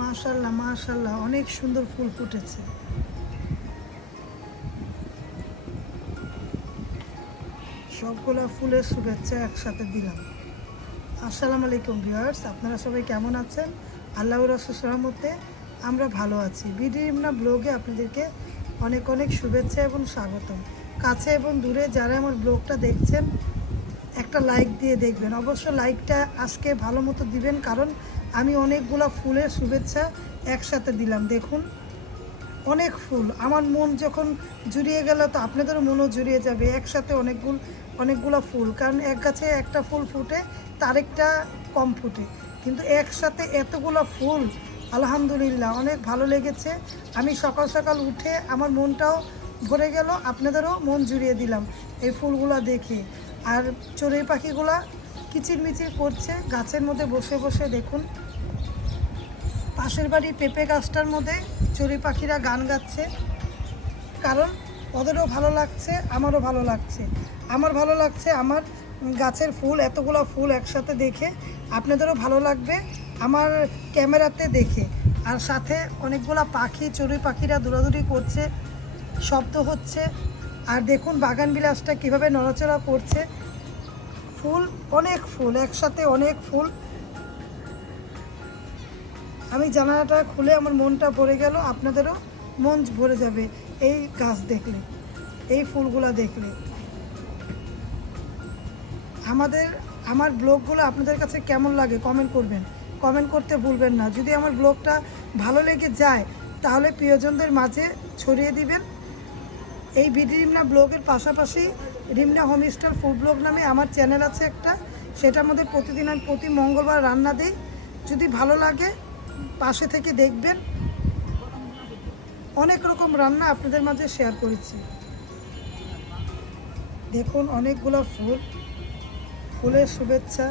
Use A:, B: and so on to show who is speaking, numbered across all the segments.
A: মাশাল্লাহ মাশাল্লাহ অনেক সুন্দর ফুল ফুটেছে। সবগুলা ফুলের শুভেচ্ছা একসাথে দিলাম। আসসালামু আলাইকুম ভিউয়ার্স, আপনারা সবাই কেমন আছেন? আল্লাহ রসুসরামতে আমরা ভালো আছি। বিডি ইমনা ব্লগে আপনাদেরকে অনেক অনেক শুভেচ্ছা এবং স্বাগতম। কাছে এবং দূরে যারা আমার ব্লগটা দেখছেন, একটা লাইক দিয়ে দেখবেন। অবশ্য লাইকটা আজকে ভালো মতো দিবেন, কারণ আমি অনেকগুলো ফুলের শুভেচ্ছা একসাথে দিলাম, দেখুন। অনেক ফুল। আমার মন যখন জুড়িয়ে গেল, তো আপনাদেরও মনও জুড়িয়ে যাবে। একসাথে অনেকগুলো অনেকগুলো ফুল। কারণ এক গাছে একটা ফুল ফুটে, তারেকটা কম ফুটে। কিন্তু একসাথে এতগুলো ফুল, আলহামদুলিল্লাহ, অনেক ভালো লেগেছে। আমি সকাল সকাল উঠে আমার মনটাও ভরে গেল, আপনাদেরও মন জুড়িয়ে দিলাম এই ফুলগুলো দেখে। আর চড়ুই পাখিগুলা কিচিরমিচির করছে, গাছের মধ্যে বসে বসে দেখুন। পাশের বাড়ি পেঁপে গাছটার মধ্যে চড়ুই পাখিরা গান গাচ্ছে। কারণ ওদেরও ভালো লাগছে, আমারও ভালো লাগছে। আমার ভালো লাগছে, আমার গাছের ফুল, এতগুলো ফুল একসাথে দেখে আপনাদেরও ভালো লাগবে, আমার ক্যামেরাতে দেখে। আর সাথে অনেকগুলা পাখি, চড়ুই পাখিরা দৌড়াদৌড়ি করছে, শব্দ হচ্ছে। আর দেখুন বাগান বিলাসটা কীভাবে নড়াচড়া করছে। ফুল, অনেক ফুল, একসাথে অনেক ফুল আমি জানালাটা খুলে আমার মনটা ভরে গেল, আপনাদেরও মন ভরে যাবে এই গাছ দেখলে, এই ফুলগুলা দেখলে। আমাদের, আমার ব্লগগুলো আপনাদের কাছে কেমন লাগে কমেন্ট করবেন। কমেন্ট করতে ভুলবেন না। যদি আমার ব্লগটা ভালো লেগে যায়, তাহলে প্রিয়জনদের মাঝে ছড়িয়ে দিবেন। এই বিডি রিমনা ব্লগের পাশাপাশি রিমনা হোমস্টার ফুড ব্লগ নামে আমার চ্যানেল আছে একটা। সেটার মধ্যে প্রতিদিন আমি প্রতি মঙ্গলবার রান্না দিই। যদি ভালো লাগে পাশে থেকে দেখবেন অনেক রকম রান্না আপনাদের মাঝে শেয়ার করেছি। দেখুন অনেকগুলো ফুল, ফুলের শুভেচ্ছা।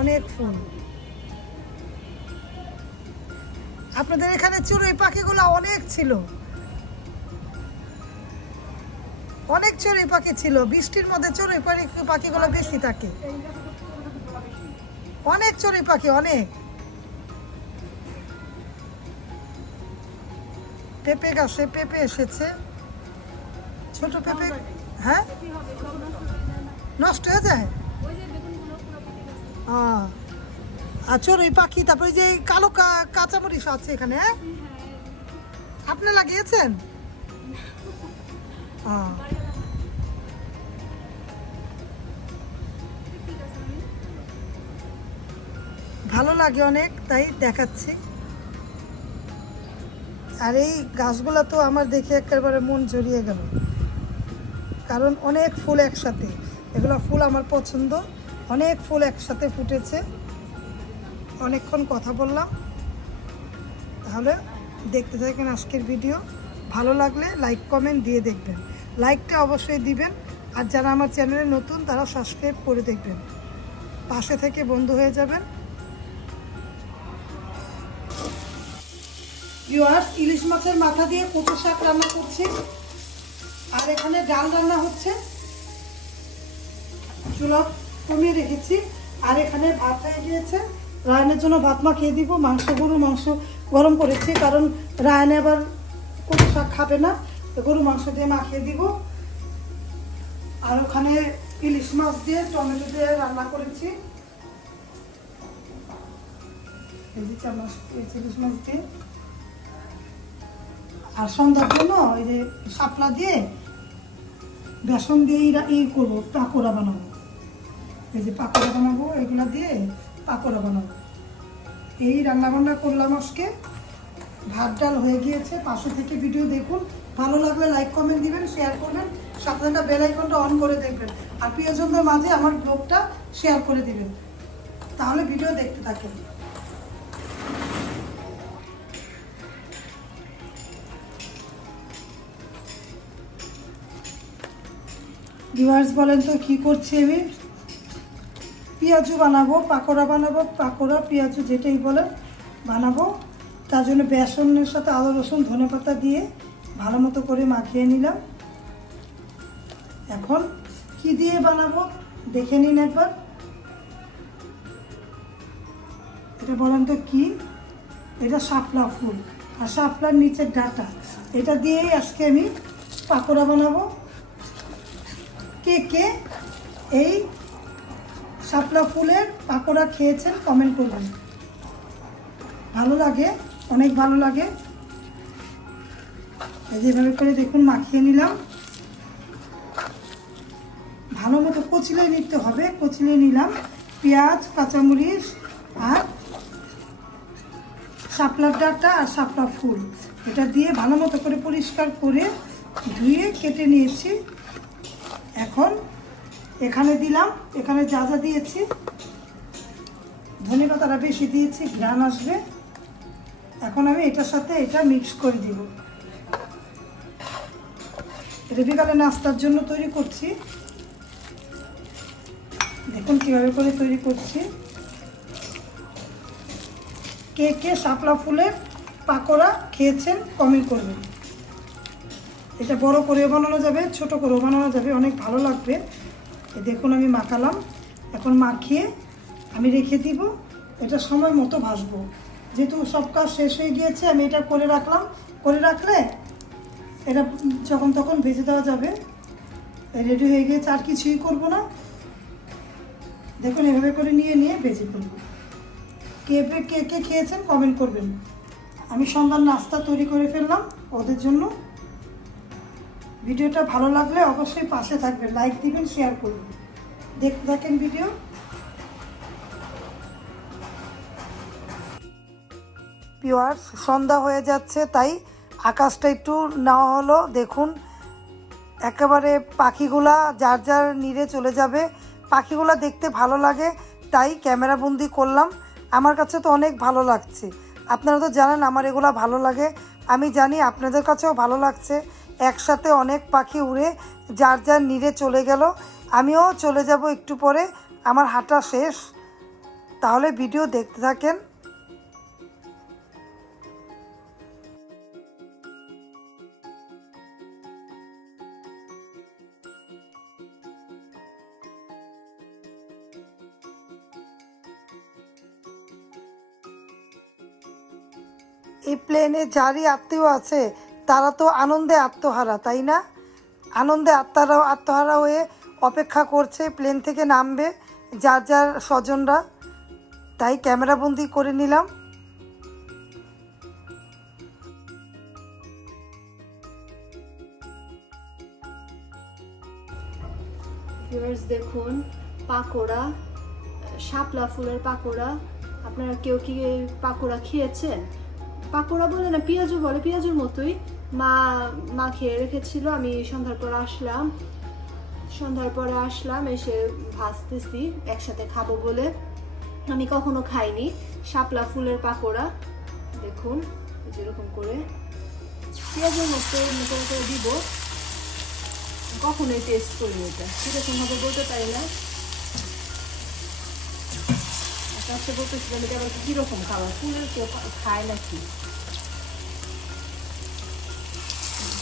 A: অনেক ফুল। আপনাদের এখানে চড়ুই পাখিগুলো অনেক ছিল। অনেক চড়ুই পাখি ছিল। বৃষ্টির মধ্যে চড়ুই পাখি, পাখিগুলো বেশি থাকে। অনেক চড়ুই পাখি, অনেক। পেঁপে গাছে পেঁপে এসেছে। ছোট পেঁপে হ্যাঁ? নষ্ট হয়ে যায়? আর চড়ুই পাখি, তারপরে যে কালো কাঁচামরিচ আছে এখানে হ্যাঁ? আপনি লাগিয়েছেন? আহ। ভালো লাগে অনেক, তাই দেখাচ্ছি। আর এই গাছগুলো তো আমার দেখে একেবারে মন জড়িয়ে গেল। কারণ অনেক ফুল একসাথে। এগুলো ফুল আমার পছন্দ। অনেক ফুল একসাথে ফুটেছে। অনেকক্ষণ কথা বললাম। তাহলে দেখতে থাকেন আজকের ভিডিও। ভালো লাগলে লাইক কমেন্ট দিয়ে দেখবেন। লাইকটা অবশ্যই দিবেন। আর যারা আমার চ্যানেলে নতুন, তারা সাবস্ক্রাইব করে দেখবেন। পাশে থেকে বন্ধু হয়ে যাবেন। ভিউয়ার্স ইলিশ মাছের মাথা দিয়ে কচু শাক রান্না করছি। আর এখানে ডাল রান্না হচ্ছে। চুলা কমিয়ে রেখেছি। আর এখানে ভাত হয়ে গিয়েছে। রায়নের জন্য ভাত মাখিয়ে দিব। মাংস গরু মাংস গরম করেছি। কারণ রায়নে আবার শাক খাবে না। গরু মাংস দিয়ে মাখিয়ে দিব। আর ওখানে ইলিশ মাছ দিয়ে টমেটো দিয়ে রান্না করেছি। আর সন্ধ্যার জন্য ওই যে শাপলা দিয়ে বেসন দিয়ে ই করব, পাকোড়া বানাবো। এই যে পাকোড়া বানাবো, এগুলা দিয়ে পাকোড়া বানাবো। এই রান্না বান্না করলাম আজকে। ভাত ডাল হয়ে গিয়েছে। পাশে থেকে ভিডিও দেখুন। ভালো লাগলে লাইক কমেন্ট দিবেন শেয়ার করবেন। সাথে বেল আইকনটা অন করে দেখবেন। আর প্রিয়জনদের মাঝে আমার ব্লগটা শেয়ার করে দিবেন। তাহলে ভিডিও দেখতে থাকেন। ভিউয়ার্স বলেন তো, কি করছি আমি? পেঁয়াজু বানাবো, পাকোড়া বানাবো, পাকোড়া, পেঁয়াজু যেটাই বলে বানাবো। তার জন্য বেসনের সাথে আদা, রসুন, ধনে পাতা দিয়ে ভালো মতো করে মাখিয়ে নিলাম। এখন কি দিয়ে বানাবো দেখে নিন একবার। এটা বলেন তো কি? এটা শাপলা ফুল আর শাপলার নিচের ডাটা। এটা দিয়েই আজকে আমি পাকোড়া বানাবো। কে কে এই শাপলা ফুলের পাকোড়া খেয়েছেন কমেন্ট করবেন। ভালো লাগে। অনেক ভালো লাগে। যেভাবে করে দেখুন, মাখিয়ে নিলাম। ভালো মতো কচিলে নিতে হবে, কচিলে নিলাম। পেঁয়াজ, কাঁচামরিচ আর শাপলার ডাঁটা আর শাপলা ফুল। এটা দিয়ে ভালো মতো করে পরিষ্কার করে ধুয়ে কেটে নিয়েছি। এখন এখানে দিলাম, এখানে যা যা দিয়েছি ধনে পাতাটা বেশি দিয়েছি, ঘ্রাণ আসবে। এখন আমি এটার সাথে এটা মিক্স করে দিব। এটা বিকালে নাস্তার জন্য তৈরি করছি। দেখুন কীভাবে করে তৈরি করছি। কে কে শাপলা ফুলের পাকোড়া খেয়েছেন কমেন্ট করবেন। এটা বড় করে বানানো যাবে, ছোট করে বানানো যাবে, অনেক ভালো লাগবে। দেখুন আমি মাখালাম। এখন মাখিয়ে আমি রেখে দিব। এটা সময় মতো ভাজবো। যেহেতু সব কাজ শেষ হয়ে গিয়েছে, আমি এটা করে রাখলাম। করে রাখলে এটা যখন তখন ভেজে দেওয়া যাবে। রেডি হয়ে গিয়েছে, আর কিছুই করব না। দেখুন, এভাবে করে নিয়ে নিয়ে ভেজে ফেলব। কে কে কে খেয়েছেন কমেন্ট করবেন। আমি সন্ধ্যার নাস্তা তৈরি করে ফেললাম ওদের জন্য। ভিডিওটা ভালো লাগলে অবশ্যই পাশে থাকবেন লাইক দিবেন শেয়ার করবেন। দেখতে থাকেন ভিডিও পিওয়ার্স সন্ধ্যা হয়ে যাচ্ছে, তাই আকাশটা একটু নেওয়া হলো, দেখুন। একেবারে পাখিগুলা যার যার নিরে চলে যাবে। পাখিগুলা দেখতে ভালো লাগে, তাই ক্যামেরা বন্দি করলাম। আমার কাছে তো অনেক ভালো লাগছে। আপনারা তো জানেন আমার এগুলা ভালো লাগে। আমি জানি আপনাদের কাছেও ভালো লাগছে। একসাথে অনেক পাখি উড়ে যার যার নিরে চলে গেল। আমিও চলে যাব একটু পরে। আমার হাঁটা শেষ। তাহলে ভিডিও দেখতে থাকেন। এই প্লেনে যারই আত্মীয় আছে, তারা তো আনন্দে আত্মহারা, তাই না? আনন্দে আত্মারা আত্মহারা হয়ে অপেক্ষা করছে প্লেন থেকে নামবে যার যার স্বজনরা। তাই ক্যামেরাবন্দি করে নিলাম।
B: দেখুন, পাকোড়া, শাপলা ফুলের পাকোড়া। আপনারা কেউ কি পাকোড়া খেয়েছেন? পাকোড়া বলে না, পেঁয়াজু বলে, পেঁয়াজুর মতোই। মা মা খেয়ে রেখেছিল, আমি সন্ধ্যার পর আসলাম। সন্ধ্যার পরে আসলাম, এসে ভাজতেছি, একসাথে খাব বলে। আমি কখনো খাইনি, শাপলা ফুলের পাকোড়া। দেখুন, যেরকম করে পেঁয়াজের মতো করে দিব। কখনোই টেস্ট করি এটা। সেরকম ভাবে বলতে পারি না? আচ্ছা বলতেছিলাম আবার কীরকম খাবার ফুলের কেউ খায় নাকি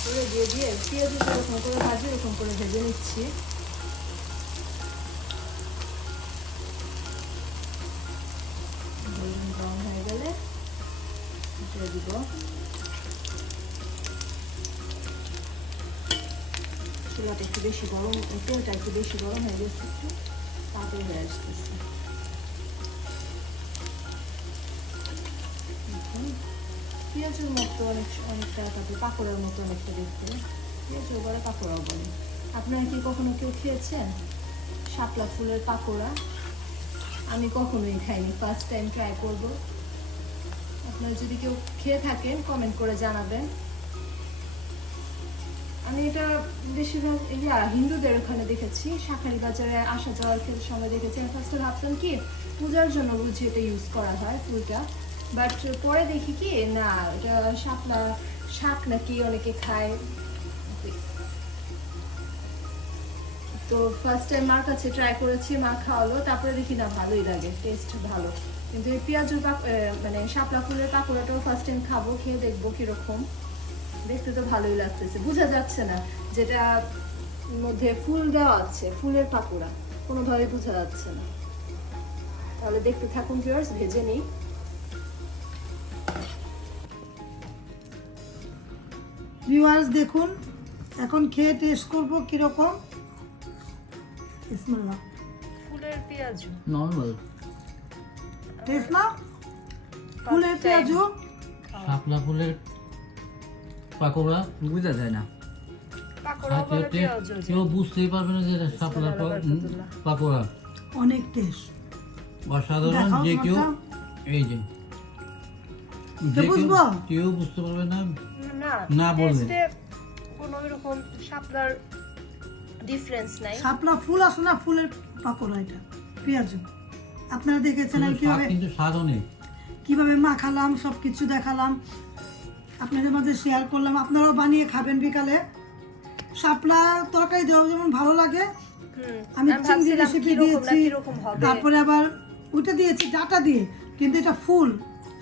B: করে দিয়ে দিয়ে পেঁয়াজ করে ভাজি নিচ্ছি ব্রাউন হয়ে গেলে দিয়ে দিব চুলাটা একটু বেশি গরম তেলটা একটু বেশি গরম হয়ে গেছে একটু তাড়াতাড়ি হয়ে আসতেছে পেঁয়াজের মতো অনেক অনেকটা তারপরে পাকোড়ার মতো অনেকটা দেখতে। পেঁয়াজও বলে পাকোড়াও বলে। আপনারা কি কখনো কেউ খেয়েছেন? শাপলা ফুলের পাকোড়া আমি কখনোই খাইনি ফার্স্ট টাইম ট্রাই করব। আপনারা যদি কেউ খেয়ে থাকেন কমেন্ট করে জানাবেন। আমি এটা বেশিরভাগ ইয়া হিন্দুদের ওখানে দেখেছি। শাখারি বাজারে আসা যাওয়ার সময় দেখেছি আমি ফার্স্টে ভাবতাম কি, পূজার জন্য বুঝি এটা ইউজ করা হয়, ফুলটা। বাট পরে দেখি কি, না, এটা শাপলা, শাক নাকি অনেকে খায়। তো ফার্স্ট টাইম মার কাছে ট্রাই করেছি, মা খাওয়ালো, তারপরে দেখি না, ভালোই লাগে টেস্ট ভালো। কিন্তু এই পেঁয়াজুর মানে শাপলা ফুলের পাকোড়াটাও ফার্স্ট টাইম খাব, খেয়ে দেখব কীরকম। দেখতে তো ভালোই লাগতেছে, বোঝা যাচ্ছে না যেটা মধ্যে ফুল দেওয়া আছে, ফুলের পাকোড়া কোনোভাবে বোঝা যাচ্ছে না। তাহলে দেখতে থাকুন ভিউয়ার্স ভেজে নিই।
A: ভিউয়ার্স দেখুন এখন খেয়ে টেস্ট করব কীরকম। বিসমিল্লাহ।
B: ফুলের পেঁয়াজ।
C: নর্মাল
A: টেস্ট না? ফুলের পেঁয়াজু?
C: শাপলা ফুলের পাকোড়া। বোঝা যায় না।
B: পাকোড়া
C: কেউ বুঝতেই পারবে না যে এটা শাপলা পাকোড়া।
A: অনেক টেস্ট
C: অসাধারণ
A: দেখাও
C: যে কেউ এই যে।
A: তো বুঝব?
C: কেউ বুঝতে পারবে না।
B: না
C: না বললে।
B: কোনো এরকম শাপলার ডিফারেন্স নাই।
A: শাপলা ফুল আসে না ফুলের পাকোড়া এটা পেঁয়াজু। আপনারা দেখেছেন কীভাবে
C: কিন্তু স্বাদ অনেক।
A: কীভাবে মাখালাম সব কিছু দেখালাম। আপনাদের মাঝে শেয়ার করলাম। আপনারাও বানিয়ে খাবেন বিকালে। শাপলা তরকারি দেওয়া যেমন ভালো লাগে। আমি চিংড়ি রেসিপি দিয়েছি। তারপরে আবার ওইটা দিয়েছি ডাটা দিয়ে কিন্তু এটা ফুল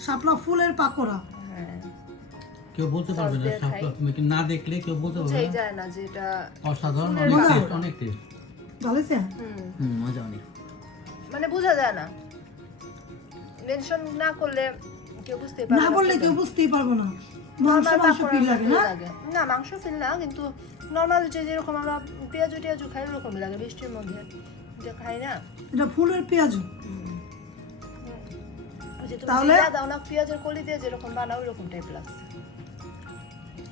A: শাপলা ফুলের পাকোড়া।
C: কেউ বলতে পারবে না। শাপলা তুমি না দেখলে কেউ বলতে পারবে না।
B: যায় না যে এটা
C: অসাধারণ অনেক টেস্ট অনেক টেস্ট
A: ভালো হয়েছে?
B: হুম,
C: মজা অনেক।
B: মানে বোঝা যায় না। মেনশন না করলে কেউ বুঝতে পারবে
A: না বললে কেউ বুঝতেই পারব না। মাংস মাংস ফিল লাগে না?
B: না মাংস ফিল না কিন্তু নর্মাল যে যেরকম আমরা পেঁয়াজু টেয়াজু খাই ওরকম লাগে বৃষ্টির মধ্যে। যে খাই না।
A: এটা ফুলের পেঁয়াজু। তাহলে?
B: দাও না পেঁয়াজের কলি দিয়ে যেরকম বানাও ওরকম টাইপ লাগছে।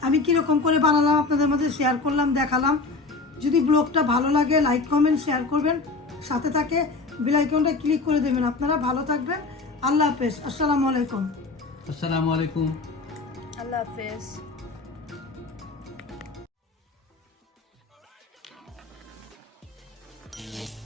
A: আমি কীরকম করে বানালাম আপনাদের মধ্যে শেয়ার করলাম দেখালাম। যদি ব্লগটা ভালো লাগে লাইক কমেন্ট শেয়ার করবেন। সাথে থাকে বিলাইকনটা ক্লিক করে দেবেন আপনারা। ভালো থাকবেন। আল্লাহ হাফেজ। আসসালামু আলাইকুম।
C: আসসালামু আলাইকুম।
B: আল্লাহ হাফেজ। Thank you.